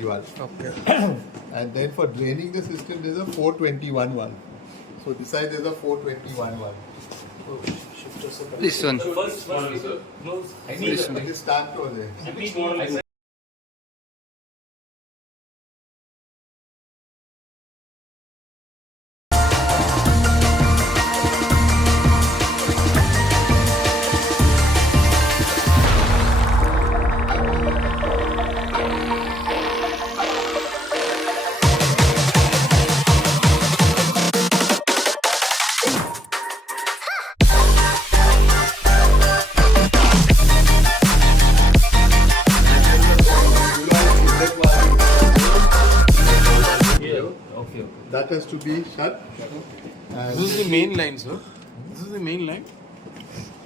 450 valve. Okay. And then for draining the system, there's a 421 valve. So this side there's a 421 valve. This one. First close. This one. This stacked over there. That has to be shut. And This is the main line, sir. This is the main line.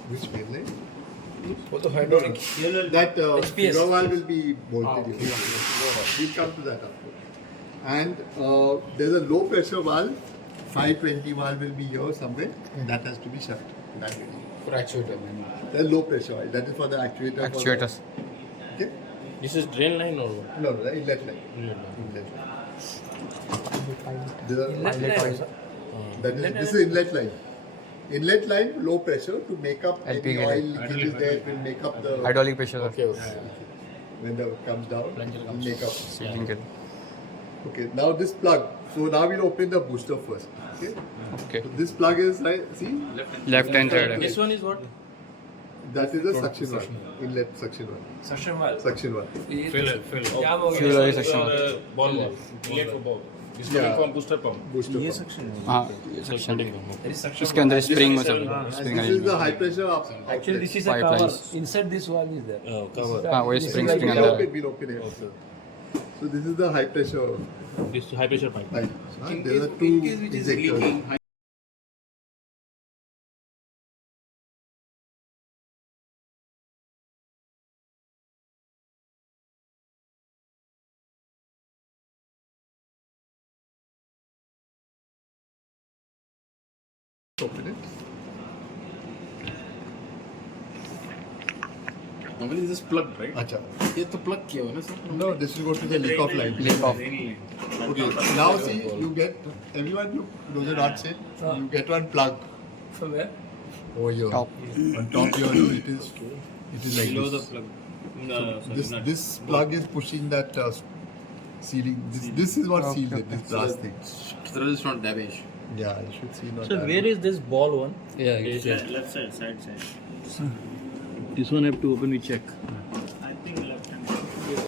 which main line? For the hydraulic. That HPS. flow valve will be bolted here. We'll come to that after. And there's a low pressure valve. 520 valve will be here somewhere. That has to be shut. That will be. For actuator. There's low pressure valve. That is for the actuator. Actuators. Okay? This is drain line or what? No, the inlet line. Inlet line. There's a- Inlet line. This is inlet line. Inlet line, low pressure to make up LP any line. oil leakage is there. It will make up the Hydraulic pressure. Okay. when the comes down. Plunger It will comes. make up. Sealing it. Okay. Now this plug. So now we'll open the booster first. Okay. Okay. So this plug is right. See, Left hand side. This one is what? that is a suction valve. Inlet suction valve. Suction valve. Suction valve. Fill. Fuel oil section. Ball valve. Inlet for ball. This Yeah. coming from booster pump. Booster pump. हाँ section. There is suction. उसके अंदर spring मतलब And spring this is the arrangement. high pressure up. Actually, this is a Pipelines. cover. Inside this one is there. Cover. हाँ वही spring spring We'll अंदर. open, we'll open it. So this is the high pressure This high pressure pipe. pipe. There are two injectors. Open it. Normally this is plugged, right? Acha. ये तो plug किया हुआ है ना sir? No, this will go to the leak off line. Leak off. Okay. Now see, you get everyone. You those are not said. You get one plug From where? over here. Top. On top here, it is like Below the this. plug. This plug is pushing that sealing. This is what seals it. This brass thing. So that is not damaged. Yeah, you should see not. So that. where is this ball one? Yeah. Left side, side. This one I have to open, we check. I think left hand.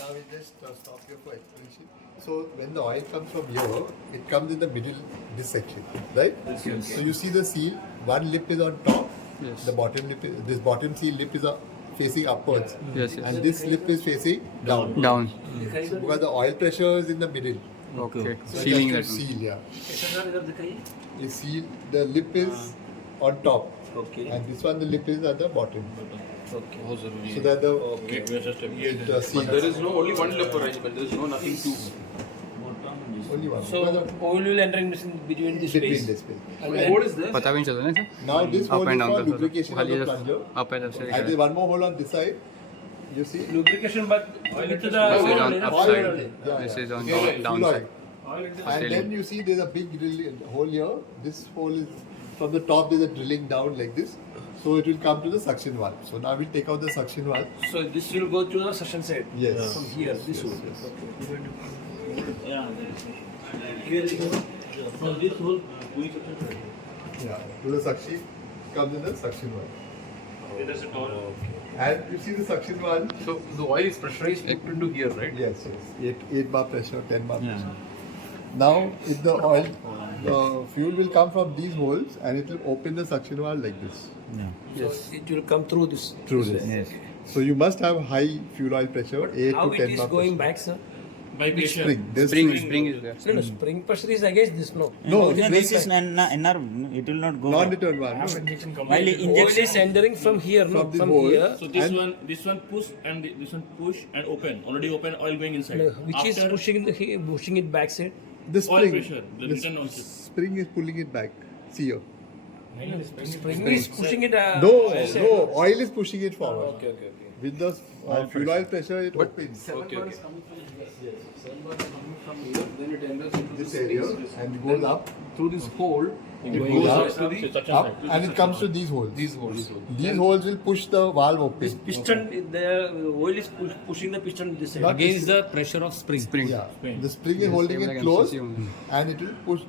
Now we just stop here for explanation. So when the oil comes from here, it comes in the middle, this section, right? So you see the seal. One lip is on top. Yes. The bottom lip, this bottom seal lip is facing upwards. Yes. And Yes. this lip is facing down. Down. So because the oil pressure is in the middle. Okay. So Sealing it that has to one. seal, yeah. You seal, the lip is on top. Okay. And this one, the lip is at the bottom. Okay. So that the Wait, we are just it But seals. there is no only one lip arrangement. There is no nothing to. Only one. So Because oil will enter in between this between space. this space. And then What is this? पता भी नहीं चलता ना sir. Now this Up hole and is down for करता था. lubrication of खाली the just plunger. up and up से And there's one more hole on this side. You see? Lubrication, but with the This is on oil, up Oil side. only. Yeah, This yeah. is on Yeah, down fuel side. oil. And then you see there's a big hole here. This hole is from the top. There's a drilling down like this. So it will come to the suction valve. So now we'll take out the suction valve. so this will go to the suction side. Yes. From here, this hole. Yeah. Here is from this hole. Yeah. To the suction comes in the suction valve. There is a tall. And you see the suction valve? So the oil is pressurized put into here, right? Yes, yes. 8 bar pressure, 10 bar pressure. Now, if the oil, the fuel will come from these holes and it will open the suction valve like this. So it will come through this. Through this. Yes. So you must have high fuel oil pressure, 8 How to it 10 is bar going pressure. back, sir? By With pressure. spring. There's Spring is there. No, spring pressure is against this, no. No, No, this is NR. It will not go. non-return valve. No. While Oil injection is entering from here, no, From the from hole. here. So this And- one push and this one push and open. Already open, oil going inside. Which is After pushing it back side. The oil spring. pressure, the the return also. spring is pulling it back. See here. Spring is pushing it. No, outside. no, oil is pushing it forward. Okay. With the fuel oil pressure, it opens Then it enters into this area and goes up, through this hole. It goes up, So suction up, side. and it comes to these holes. These holes. These holes will push the valve This open. piston, the oil is pushing the piston this side. against the pressure of spring. Yeah, the spring is holding it close, and it will push.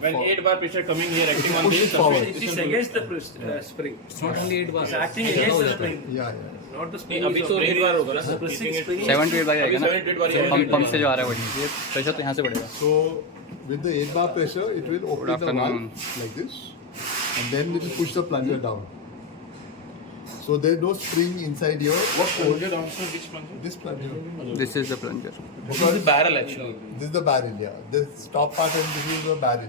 When 8 bar pressure coming here acting on Push this it forward. It is against the spring. It's not only 8 bars. It's acting against the spring. Yeah. Not the spring. अभी तो 8 बार होगा ना sir. Pressing spring. 7 to 8 बार आएगा ना 7 to 8 बार ही आएगा. Pump से जो आ रहा है वही ये प्रेशर तो यहाँ से बढ़ेगा So with the 8 bar pressure, it will open the afternoon. valve like this, and then it will push the plunger down. So there is no spring inside here. What plunger downstairs? Which plunger? This plunger. this is the plunger This is the barrel actually. This is the barrel, yeah. This top part and this is the barrel.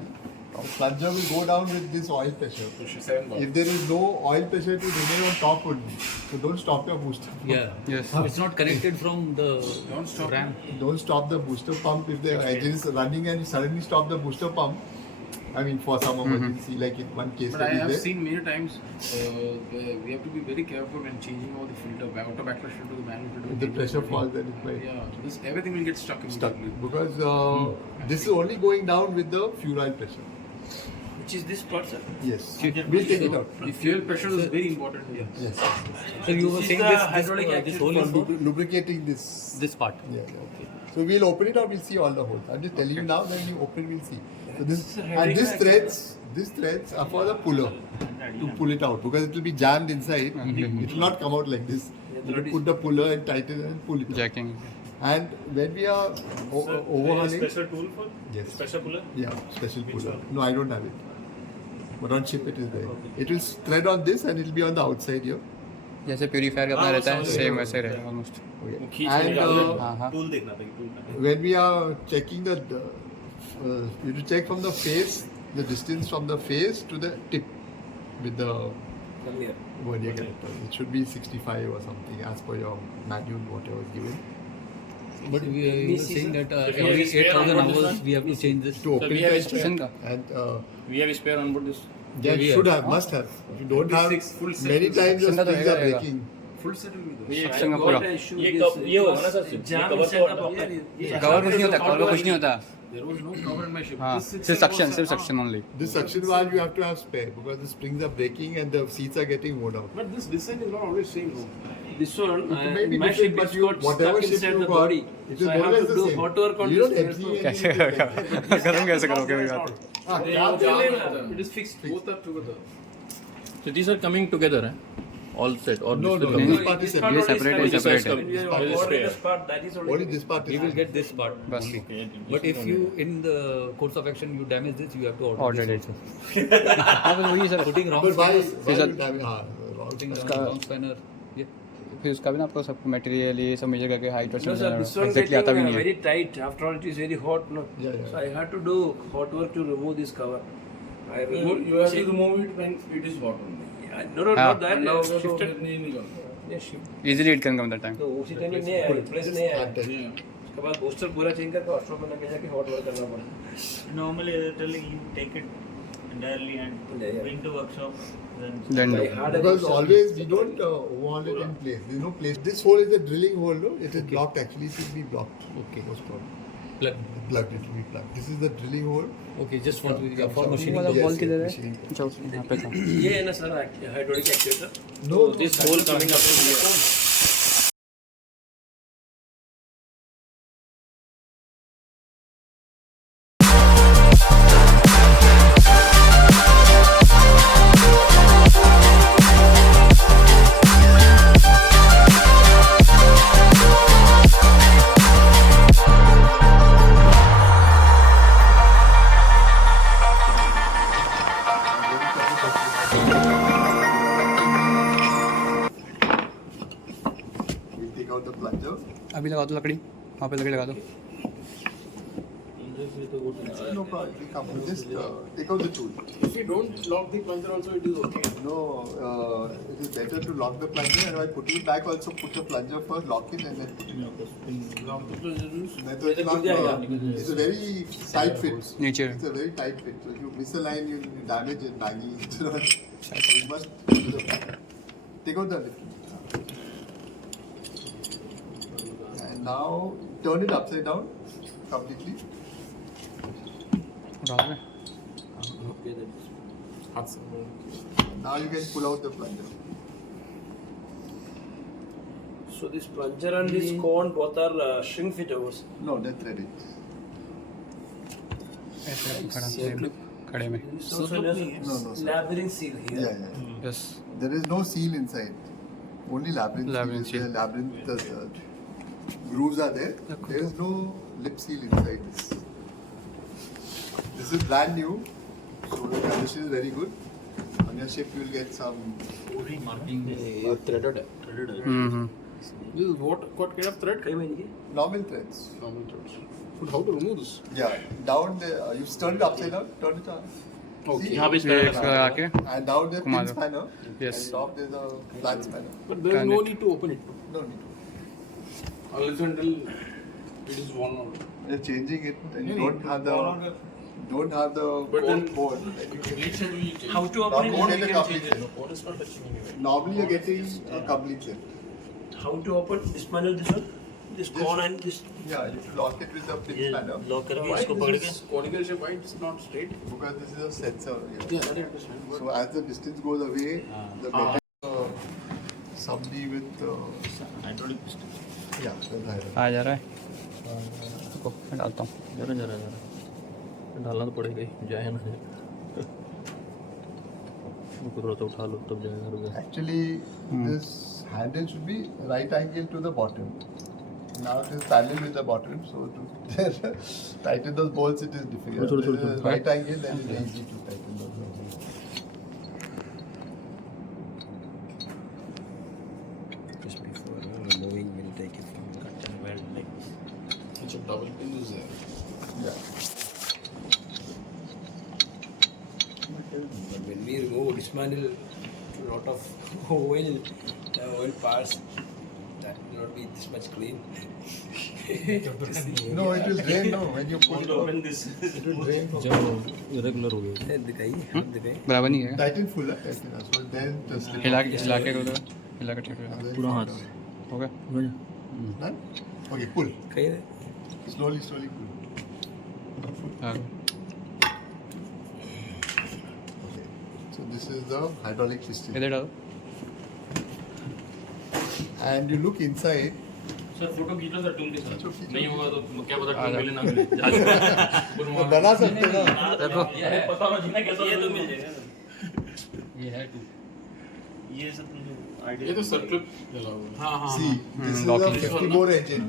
The plunger will go down with this oil pressure. 7 bar. If there is no oil pressure, it will remain on top only. So don't stop your booster. Yeah. yes It's not connected from the ram. Don't stop the booster pump if the engine is running and you suddenly stop the booster pump. I mean, for some emergency, like in one case But that I is have there. seen many times we have to be very careful when changing out the filter, auto backlash to the manual filter. If the pressure falls, then it might Yeah, so this everything will get stuck stuck. immediately. Because this is only going down with the fuel oil pressure. Which is this part, sir. Yes. We'll take it out. The fuel pressure is very important here. Yes. So you were This is saying the this hydraulic this actuator hole is for- Lubricating this. this part. Yeah. So we'll open it out, we'll see all the holes. I'm just telling you now, when you open, we'll see. So this, and these threads are for the puller to pull it out, because it will be jammed inside. It will not come out like this. You will put the puller and tighten it and pull it out. jacking And when we are overhauling, Special tool for yes, special puller. yeah, special puller. No, I don't have it. But on ship it is there. It will thread on this and it will be on the outside here. जैसे purifier का अपना रहता है same वैसे रहेगा almost Okay. And हाँ हाँ tool देखना पड़ेगा. when we are checking the, you have to check from the face, the distance from the face to the tip with the From here. vernier caliper. It should be 65 or something as per your manual, whatever is given. But we are saying that we have every a spare 8,000 on this hours one? we have to change this. To open we have it, instruction का and We have a spare on board this. yeah, we should have. have, must have. If you don't have, full set many times the Instruction का तो springs are रहेगा. breaking. Full set will be there. ये instruction का Got पूरा the issue ये with कब this. ये होगा ना सर? Jam ये cover inside तो the होता है. pocket. कवर कुछ नहीं होता कवर का कुछ नहीं होता There was no cover in my ship. हाँ This sits सिर्फ in सक्शन both सिर्फ sides. Suction only This suction valve you have to have spare, because the springs are breaking and the seats are getting worn out. But this design is not always same. No? This one, It may be my different, ship but is you, got whatever stuck ship inside you the got, body. it So is I have always to the do same. hot work on You don't this. empty anything. कैसे खत्म कैसे करोगे मेरी बात It is fixed. Both are together. So these are coming together, eh? All set or No, this no, will no. come- This part is This part separate. only is This is coming. separate. When we are This is ordering spare. this part, that is Only already. this part We is will get this part. बस But if you in the course of action you damage this, you have to order Order this it. also. हाँ बस वही sir Putting wrong But why spanners, will damage? Wrong. putting उसका- wrong spanner. Yeah. फिर उसका भी ना आपको सब मटेरियल ये सब मेजर करके height No, sir, this one exactly आता भी getting नहीं है very tight. After all, it is very hot, no? Yeah, yeah. So I had to do hot work to remove this cover. I You removed. you have to remove it when it is hot only. No, हाँ. not that. Now I shifted. नहीं करना. Yeah, shift. Easily it can come that time तो उसी time में नहीं आया, replace नहीं आया। Hard time. उसके बाद बूस्टर पूरा चेंज करके ऑस्ट्रो में लगे जाके हॉट वर्क करना पड़ा। Normally they're telling you take it entirely and Yeah, yeah. bring to workshop. Then then I had a Because booster. always we don't overhaul it in place. There's no place. This hole is a drilling hole, no? It is blocked actually. It should be blocked. Okay. Most probably. Plug. Plugged. It will be plugged. This is the drilling hole. Okay, just for Comes out. machining. वाला Yes, ball yes, किधर है machining. अच्छा यहाँ पे था ये है ना sir hydraulic actuator. No, no, This that hole is coming not- up from here. We take out the plunger. अभी लगा दो लकड़ी, वहाँ पे लकड़ी लगा दो. No problem. We come. Just take out the tool. If you don't lock the plunger also, it is okay. No, it is better to lock the plunger, and while putting it back, also put the plunger first, lock it, and then put it. Lock the plunger. Then it's not, it's a very tight fit. नीचे. It's a very tight fit. So if you miss a line, you damage it, baggy. So you must take out the lip. And now turn it upside down completely. उठा दे. Now you can pull out the plunger. So this plunger and this cone both are shrink fit overs. No, they're threaded. ऐसे खड़ा खड़े में. So there's a No, sir. labyrinth seal here. Yeah. Yes. There is no seal inside. Only labyrinth. Labyrinth seal. seal. The labyrinth grooves are there. There is no lip seal inside this. This is brand new, so the condition is very good. On your ship, you will get some. Threaded. Mm-hmm. This is what kind of thread? Normal threads. Normal threads. But how to remove this? Yeah, down there. You turn it upside down. Turn it on. Okay. See? यहाँ पे ये इसका एक लगा के. And down there's घुमा pin दो. spanner. Yes. And top there's a flat spanner. But there is Turn no it. need to open it. No need. Unless until it is worn out. You're changing it, and you Yeah, don't have the But then code. How to open Normally it? you get a complete set. What is not touching anyway. Normally you're getting a complete set. How to open this panel, this one? This cone and this. Yeah, you lock it with the pin ये spanner lock करके Why इसको this पकड़ के is conical shape? Why it's not straight? because this is a sensor. Here. Yeah, that I understand. But So as the distance goes away, the better somebody with hydraulic yeah, that's higher. आ जा रहा है. इसको मैं डालता हूँ. जरा डालना तो पड़ेगा ही जाए ना थोड़ा तो उठा लो तब जाएगा रुक Actually, this handle should be right angle to the bottom. Now it is parallel with the bottom, so to tighten those bolts it is difficult. Sorry. If it is right angle, then it is easy to tighten those bolts. Just before removing, we'll take it from cut and weld like this. it's a double pin is there. Yeah. But when we remove, dismantle a lot of oil parts, that will not be this much clean. No, it will drain. No, when you put it on, open this it will drain. Irregular हो गया दिखाइए आप दिखाइए. बराबर नहीं है. Tighten full, tighten. So then the slip. हिला के कर दो. हिला के ठीक है. पूरा हाथ हो गया. Done? Okay, pull. कहीं Slowly pull. हाँ. Okay. So this is the hydraulic piston. इधर डालो. And you look inside. Sir photo खींचो सर तुम भी सर खींचो। नहीं होगा तो क्या पता आ तुम जा। मिले ना मिले तो बना सकते ना. देखो. अरे पता ना जिन्हें कैसा ये तो मिल जाएगा ये है टू. ये सब ये आइडिया तो सर्कल हाँ हाँ See, this is a locking. 50 bore engine.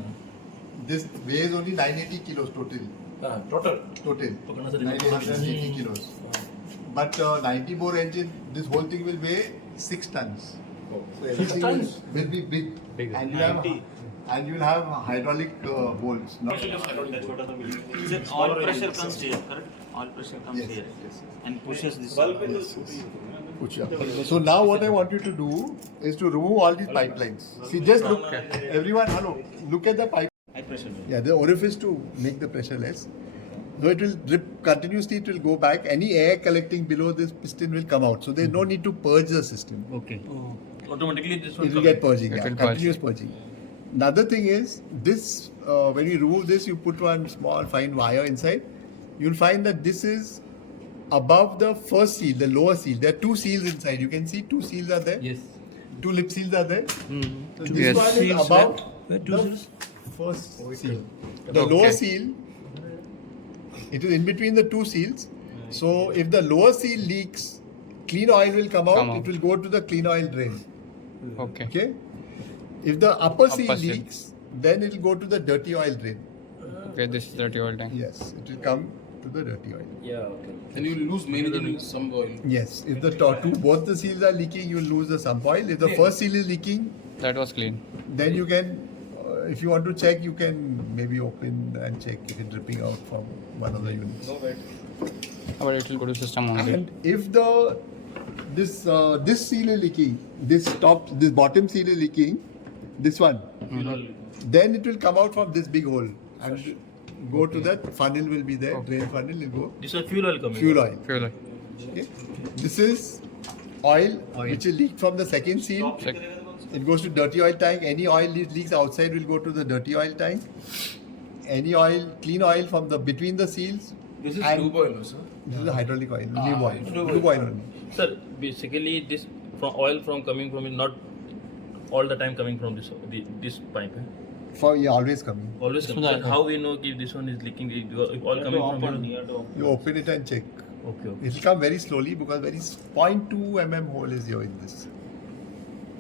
This weighs only 980 kilos total. total. Total. पकड़ना sir 980 kilos. But 90 bore engine, this whole thing will weigh 6 tons. So everything will be big. Big. And you have 90. and you will have hydraulic bolts. Not छोटा सा मिल all pressure comes here correct all pressure comes Yes, here yes. and pushes this Push up. So now what I want you to do is to remove all these pipelines. See, just look. Everyone, hello. Look at the pipe. high pressure Yeah, the orifice to make the pressure less. Though it will drip continuously, it will go back. Any air collecting below this piston will come out. So there's no need to purge the system. okay automatically this It will get purging. It Yeah, will purge. continuous purging. Another thing is this. When you remove this, you put one small fine wire inside. You'll find that this is above the first seal, the lower seal. There are two seals inside. You can see two seals are there. Yes. Two lip seals are there. So this Yes. one is Seals above two the seals? first seal. The lower seal, it is in between the two seals. So if the lower seal leaks, clean oil will come out. It will go to the clean oil drain. Okay. Okay. If the upper seal Upper seal. leaks, then it will go to the dirty oil drain. Okay, this is dirty oil tank. Yes, it will come to the dirty oil. Yeah, okay. And you lose mainly some oil. Yes, if the both the seals are leaking, you will lose the sump oil. If the first seal is leaking, That was clean. then you can, if you want to check, you can maybe open and check if it's dripping out from one of the units. No bad. But it will go to system only. And if this seal is leaking, this bottom seal is leaking, this one, then it will come out from this big hole and go to that funnel will be there, drain funnel will go. This is fuel oil coming. Fuel oil. Fuel oil. Okay. This is oil which is leaked from the second seal. It goes to dirty oil tank. Any oil leaks outside will go to the dirty oil tank. Any oil, clean oil from the between the seals. This is and lube oil, sir. This is the hydraulic oil, lube oil. Lube oil only. Sir, basically this from oil from coming from it, not all the time coming from this pipe. Always coming. Always coming. Sir, how we know if this one is leaking? If oil coming from here. You open it and check. Okay. It will come very slowly because very 0.2 mm hole is here in this.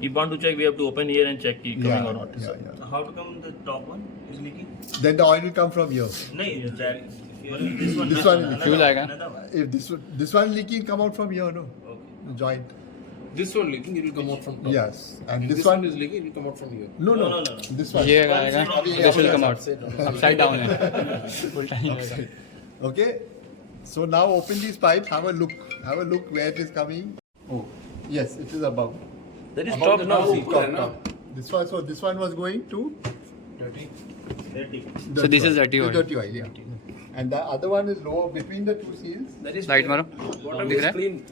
If want to check, we have to open here and check it coming or not. Yeah. How to come the top one is leaking? Then the oil will come from here. No, that this one. This one is another fuel one, आएगा. another one. If this one leaking, come out from here, no? Okay. Joint. This one leaking, it will come out from top. Yes. And If this one is leaking, it will come out from here. No. This one. ये आएगा. This will come out. Upside down है. Full time. Okay. So now open these pipes. Have a look. Have a look where it is coming. Oh, yes, it is above. That is Above top the now. Top. This one. So this one was going to. Dirty. So this is dirty oil. Dirty oil, yeah. And the other one is lower between the two seals. That is Light मारो. bottom दिख is रहा है? clean.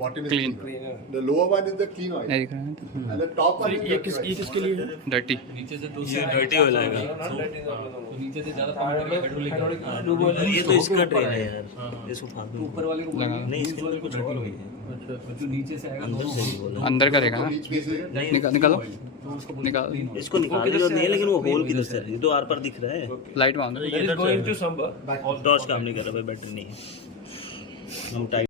Bottom is Clean. Cleaner. The lower one is the clean oil. नहीं दिख रहा है. And the top one is ये dirty किस oil. ये किसके लिए है? Dirty. नीचे से दो ये dirty oil आएगा. Not dirty, no. तो नीचे से ज्यादा पानी लगेगा हाइड्रोलिक अरे ये तो इसका ट्रेन है यार. इसको फाड़ दो. ऊपर वाले को लगा. नहीं इसके अंदर कुछ और है. अच्छा जो नीचे से आएगा अंदर से ही बोला. अंदर करेगा ना. बीच में से निकालो. निकाल. इसको निकालने का नहीं है लेकिन वो होल किधर से है? ये तो आर पार दिख रहा है. लाइट मार दो. That is going to some torch काम नहीं कर रहा भाई, बैटरी नहीं है. हम tight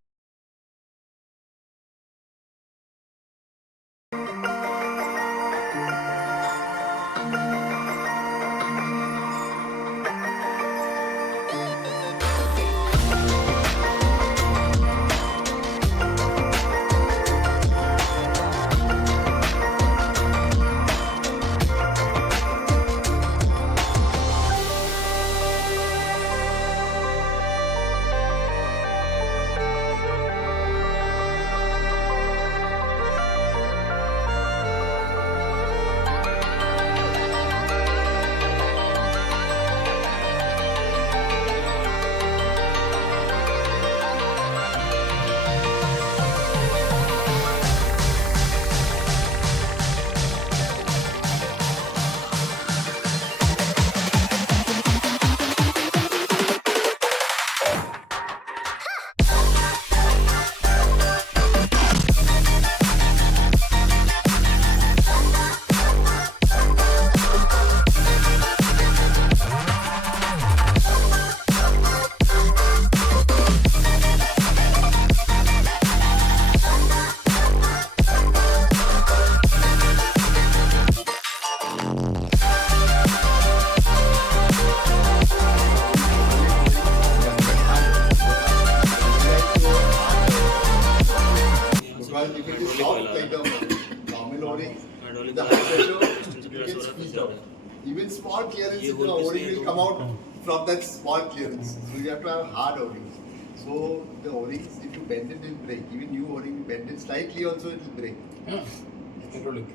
Because if it is soft like the normal O-ring, the high pressure, it gets squeezed out. Even small clearance in the O-ring will come out from that small clearance. So you have to have hard O-rings. So the O-rings, if you bend it, it will break. Even new O-ring, bend it slightly also, it will break.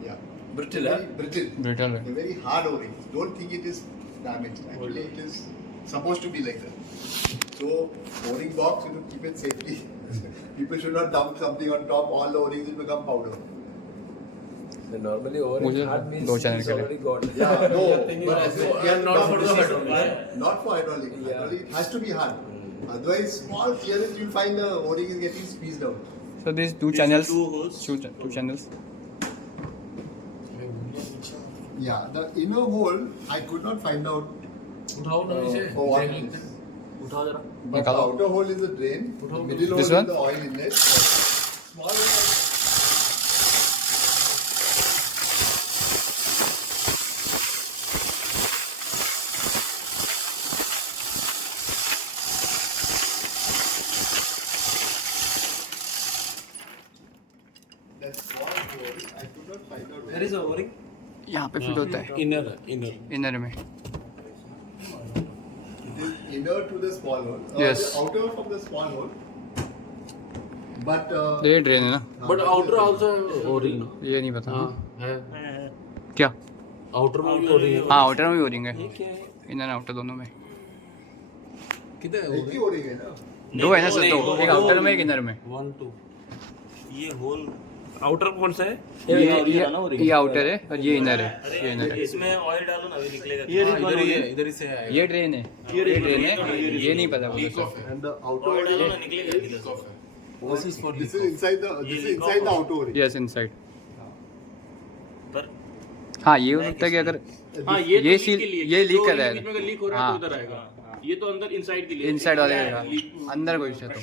Yeah. brittle. Very brittle. Brittle. A very hard O-ring. Don't think it is damaged. Actually, it is supposed to be like that. So, O-ring box, you know, keep it safely. People should not dump something on top. All the O-rings will become powder. The normally over मुझे hard means दो channel it's के लिए. already gone. Yeah, no. But as you we are not for the hydraulic. Not for hydraulic. Yeah. Hydraulic it has to be hard. Otherwise, small clearance, you'll find the O-ring is getting squeezed out. So these two channels. two holes. Two channels. Yeah, the inner hole, I could not find out उठाओ ना इसे for what drain it लगता is. है. उठाओ जरा. But the निकालो. outer hole is the drain. The middle hole This is one? the oil inlet. Small hole. a small hole. I could not find out There is a O-ring. यहाँ पे fit होता है Inner. Inner में. It is inner to the small hole. Yes. The outer from the small hole. But ये drain है ना. But outer also O-ring. ये नहीं पता. है. क्या? Outer में भी O-ring है. हाँ आउटर में भी ओरिंग है. ये क्या है? इनर आउटर दोनों में. किधर है एक ही हो रही है ना. दो है ना सर, दो. एक आउटर में एक इनर में. 1, 2. ये होल आउटर कौन सा है? ये आउटर है और ये इनर है. ये इनर है. इसमें ऑयल डालो ना अभी निकलेगा. इधर ही है, इधर ही से आएगा. ये ड्रेन है. ये ड्रेन है. ये नहीं पता Leak मुझे. off है. And the outer oil one डालो is ना निकलेगा इधर Leak से. off है. This is for this is inside the outer one. Yes inside. पर हाँ ये हो सकता है कि अगर हाँ ये तो सील leak के लिए, ये लीक जो कर रहा बीच में है. लीक हो रहा है हाँ. तो उधर आएगा. ये तो अंदर इनसाइड के लिए. इनसाइड वाले का अंदर कोई है तो.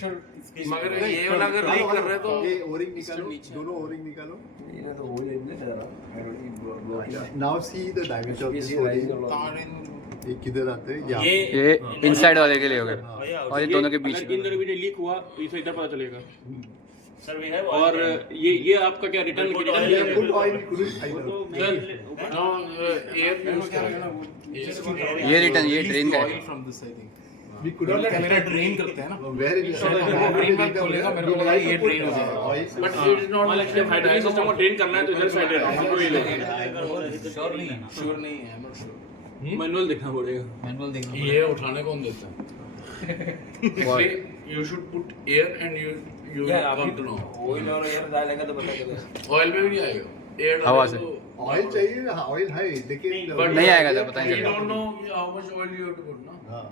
मगर ये वाला अगर लीक कर रहा है तो ये ओरिंग निकालो. दोनों ओरिंग निकालो. Now see the diameter of this oring. ये किधर आते हैं? यहाँ. ये इनसाइड वाले के लिए हो गया और ये दोनों के बीच. अगर इंदर भी लीक हुआ तो इसे इधर पता चलेगा. सर वी हैव और ये आपका क्या return Put oil, we couldn't find out. now air क्या रहेगा ना वो ये रिटर्न ये ड्रेन का oil है. from this I think. We could not find मेरा out. ड्रेन करते हैं ना. Where it is. ड्रेन में खोलेगा मेरे को लगा ये ड्रेन हो जाएगा. But it is not like जब हाइड्रोलिक सिस्टम को ट्रेन करना है तो इधर साइड है. हमको ये श्योर नहीं है. श्योर नहीं है. I'm not sure. मैनुअल देखना पड़ेगा. ये उठाने कौन देता है? You should put air and you come to know. Oil और एयर डालेगा तो पता चलेगा. Oil में भी नहीं आएगा. Air हवा से. Oil चाहिए. Oil है लेकिन. नहीं आएगा तो पता नहीं We चलेगा. don't know how much oil you have to put ना. हाँ.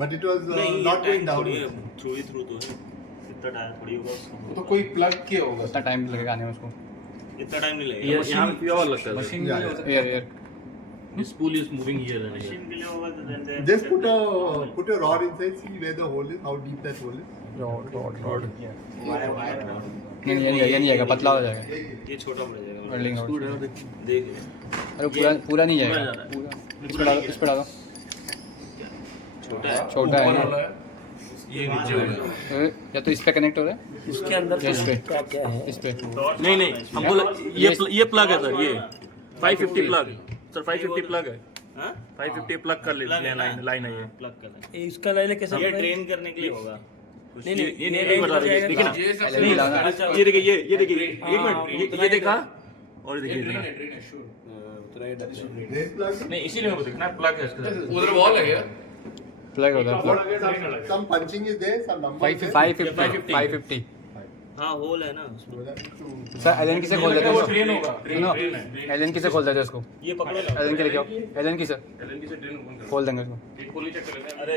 But it was नहीं not going down. Through he through तो है. इतना टाइम थोड़ी होगा उसको. तो कोई प्लग किया होगा. कितना टाइम लगेगा आने में उसको. इतना टाइम नहीं लगेगा. यहाँ पे प्योर लगता है. Air air. This spool is moving here and here. Machine के लिए होगा तो then they Just put a rod inside. See where the hole is. How deep that hole is. Rod. नहीं ये नहीं आएगा. पतला हो जाएगा. ये छोटा पड़ जाएगा. Welding rod. देख अरे पूरा नहीं जाएगा. पूरा इस पे डालो. छोटा है ना. ये नीचे हो गया. या तो इस पे कनेक्ट हो रहा है. इसके अंदर इस पे. क्या है? इस पे. नहीं हमको ये प्लग है सर. ये 550 प्लग. सर 550 प्लग है. हाँ 550 प्लग कर ले. लाइन है ये. प्लग कर दें. इसका लाइन कैसे? ये ट्रेन करने के लिए होगा. ये नहीं बता रही है. देखिए ना. नहीं लाना. ये देखिए ये देखिए. एक मिनट. ये देखा और ये देखिए इतना. Drain plug. नहीं इसीलिए मैं देखना प्लग है इसके साथ. उधर वॉल है क्या? प्लग होता है. Some punching is there. Some number. 550. हाँ होल है ना उसमें. सर एलन की से खोल देते हैं ट्रेन होगा. सुनो. एलन की से खोल देते हैं उसको. ये पकड़ो ना. एलन की लेके आओ. एलन की से एलन की से ट्रेन ओपन कर. खोल देंगे उसको. एक पुली चेक कर लेते हैं. अरे